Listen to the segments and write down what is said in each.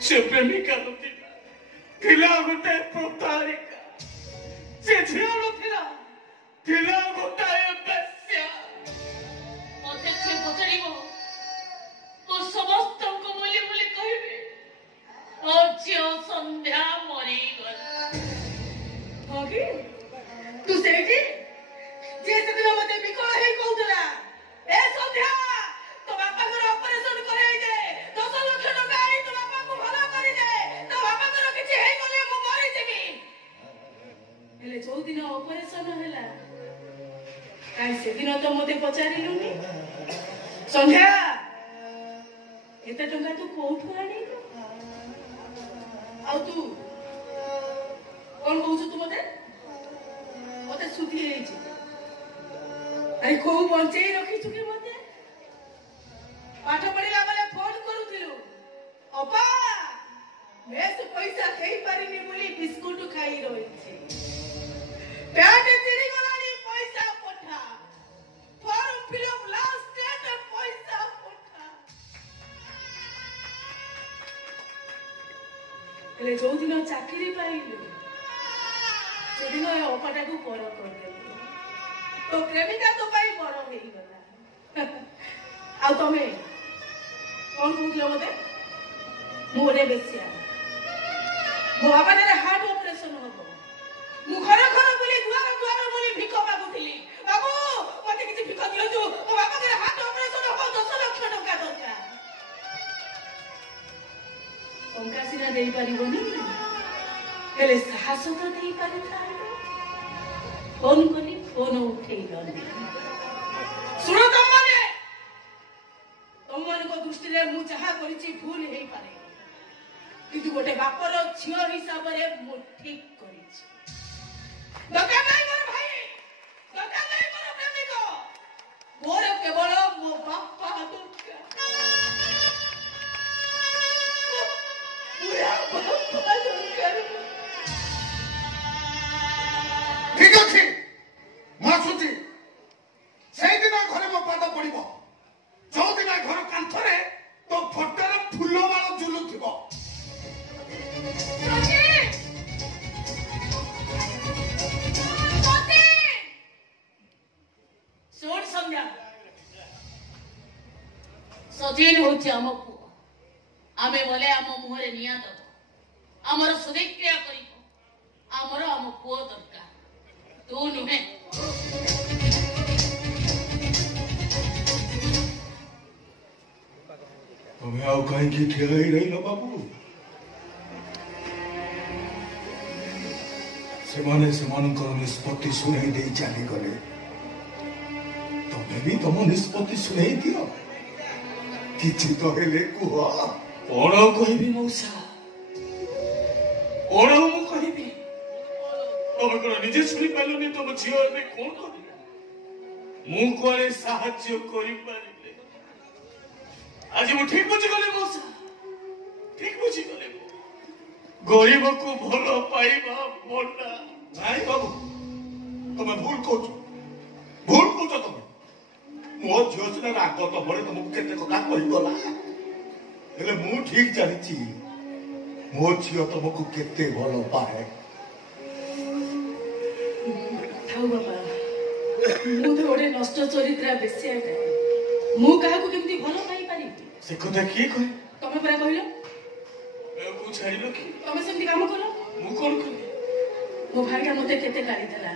से प्रेमिका थिला गोटे प्रतारिका से झिया नथिला थिला गोटाए बेस्या मते से पचरिबो ओ समस्त को बोली बोली कहबे ओ संध्या मरी गला होगी तू सेठी जे से दिन मते बिकळ हे कहउतला ए संध्या तो बापा को ऑपरेशन करे दे 10 लाख टका आई तो बापा को भला करी दे तो बापा को किछि हे गले मु मरि जेबी हेले जो दिन ऑपरेशन होला काई से दिन तो मते पचारिलुनी संध्या एते टका तू कोठु आनी आ तू कौन कहू तू मते सुधी अरे खूब बंचे रखी चुके मते पाठ पढ़िला बेले फोन करूथिलु अपा बेस पैसा देई पारिनी बोली बिस्कुट खाई रहिछि पेट चिरी गलानी पैसा पठा फॉर्म फिलअप लास्ट डेट पैसा पठा एले जो दिन चाकरी पाइलु से दिन अपाटा को पर कर दे तो प्रेमिका तो पाई बड़ हो गला आ तमे कौन कहूथिलो मते मोरे बेसिया मो बाबा ने हार्ट ऑपरेशन होबो मु घर घर बोली दुआर बोली भिख मागुथिली बाबू मते किछि भिख दियो तू मो बाबा के हार्ट ऑपरेशन होबो 10 लाख टका दरकार टंका सिना देई परिबोनी हेले साहस तो देई परिथा फोन करी फोन उठेइलनी सुनो तुम को दृष्टि रे मु चाहा करिछि भूल हेई पारे किंतु गोटे बापर झियो हिसाब रे मु ठीक करिछि दरकार नै मोर भाई दरकार नै मोर प्रेमिक मोर केवल मो बापा दरकार पूरा बापा दरकार ठीक अछि मासुती सेई दिन घरे मो पाद पड़िबो जो दिन घर कांथरे तो फोटोर फूल माଳ झुलुथिबो सोड समझा सजीन होछि हम पुओ आमे बोले हम मुहरे निया दबो हमर सुदिक्रिया करिबो हमर हम पुओ दरकार तू नुहे तुम्हें आओ कहीं की ठेला ही रही लो बाबू सेमाने सेमानकर निष्पत्ति सुनाई दे चली गले तुम्हें भी तुम निष्पत्ति सुनाई दियो किछि तो हेले कुह कौन कहबी मौसा कौन मु कहबी तुम कौन निजे सुनी पालुनी तुम झियो ए कौन कहबी मु कोले साहाय्य करि पारिले आज मु ठीक बुझी गले मौसा ठीक बुझी गले गरीब को भलो पाइबा बोला नहीं बाबू तुम्हें भूल कहछ तुम मो झियो सिना राग तो बड़े तुमको केते कथा कहि गला हेले मु ठीक जानिछि मो झियो तुमको केते भलो पाए थाउ बाबा मु तो ओडे नष्ट चरित्रा बेसिया मु काहा को केमती भलो पाई पारी से कथा की कहे तमे परा कहिलो ए को छाड़िलो की तमे सेमती काम करो मु कोन कली मो भाई का मते केते गाली देला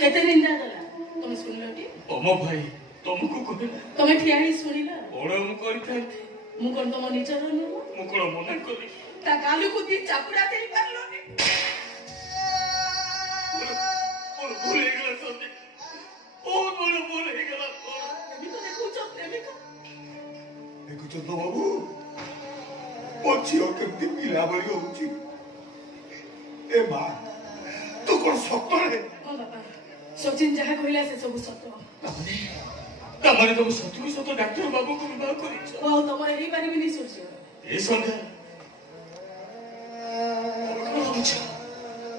केते निंदा देला तमे सुनलो टी ओ मो भाई तुमको कहला तमे ठिया ही सुनिला ओडे मु करथांती मु कोन तम निचर नु मु कोन मना करी ता गालू को दी चापुरा देई पारलो नी और भूल गला सोते ओ बड़ भूल गला मी तो देखु छ प्रेमिका देखु छ तो बाबू मो झियो केमती पिला बड़ी होउची ए बा तू कोन सत्तरे ओ बाबा सचिन जहा कहिला से सब सत्य तमरे तुम सत्य सत्य डॉक्टर बाबू को विवाह करिछ ओ तमरे ही पारी बिनी सोचियो ए संध्या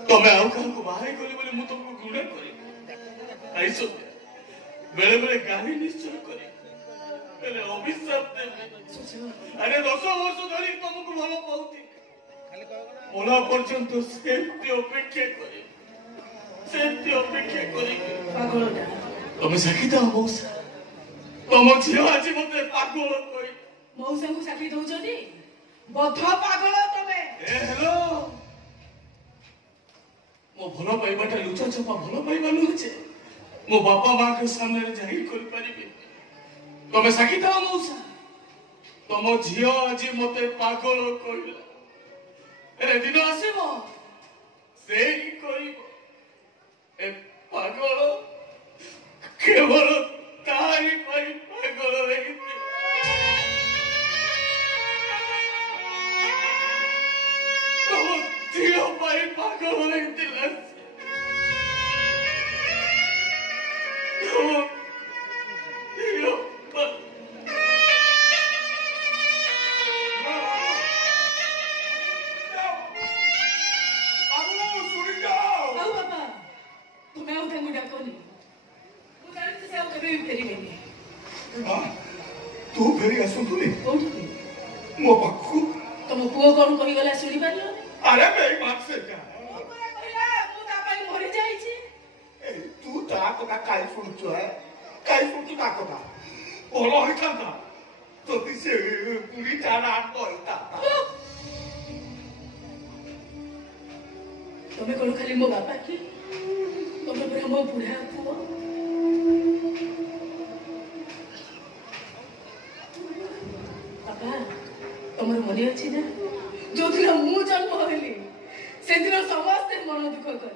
तमे आउ कान को बाहर करी बोले मु तुमको घृणा करी आई संध्या बेले बेले गाली निश्चय करी बेले अभिशाप दे सोचियो अरे 10 वर्ष धरी तुमको भलो पाउती মরা পর্যন্ত সেমতি অপেক্ষা করে সেমতি অপেক্ষা করি ପାଗଳଟା ତମେ ସାକ୍ଷୀ ତ ମଉସା ତମ ଝିଅ ଆଜି ମତେ ପାଗଳ କହି ମଉସାଙ୍କୁ ସାକ୍ଷୀ ଦଉଛନ୍ତି ବଧ ପାଗଳ ତମେ ହେଲୋ ମୋ ଭଲ ପାଇବାଟା ଲୁଚା ଛପା ଭଲ ପାଇବା ନୁହେଁ ଯେ ମୋ ବାପା ମାଙ୍କ ସାମ୍ନାରେ ଜାହିର କରିପାରିବି ତମେ ସାକ୍ଷୀ ତ ମଉସା ତମ ଝିଅ ଆଜି ମତେ ପାଗଳ କହିଲା ଏ ଦିନ ଆସିବ ସେ ହିଁ କହିବ ଏ ପାଗଳ କେବଳ ତାରି ପାଇଁ ପାଗଳ ହେଇଛି ତମ ଝିଅ ପାଇଁ ପାଗଳ ହେଇଥିଲା ତମ ଝିଅ ଆଉ ବାପା ତୁମେ ଆଉ ତାଙ୍କୁ ଡାକନି ମୁଁ ଜାଣିଛି ସେ ଆଉ କେବେ ବି ଫେରିବେନି ତୁ ଫେରି ଆସୁଥିଲୁ କୋଉଠିକି ମୋ ପାଖକୁ ତମ ପୁଅ କଣ କହିଗଲା ଶୁଣିପାରିଲନି ଆରେ ବେଇମାନ ସେଟା ମୁଁ ପରା କହିଲା ମୁଁ ତା ପାଇଁ ମରିଯାଇଛି ତୁ ତା କଥା କାହିଁ ଶୁଣୁଛୁ କାହିଁ ଶୁଣୁଛୁ ତା କଥା ଭଲ ହେଇଥାନ୍ତା ଯଦି ସେ ପୁରୀଟା ନା କହିଥାନ୍ତା ତମେ କଣ ଖାଲି ମୋ ବାପା କି ତମେ ପରା ମୋ ବୁଢା ପୁଅ ବାପା ତମର ମନେ ଅଛି ନା ଯୋଉଦିନ ମୁଁ ଜନ୍ମ ହେଲି ସେଦିନ ସମସ୍ତେ ମନ ଦୁଃଖ କଲେ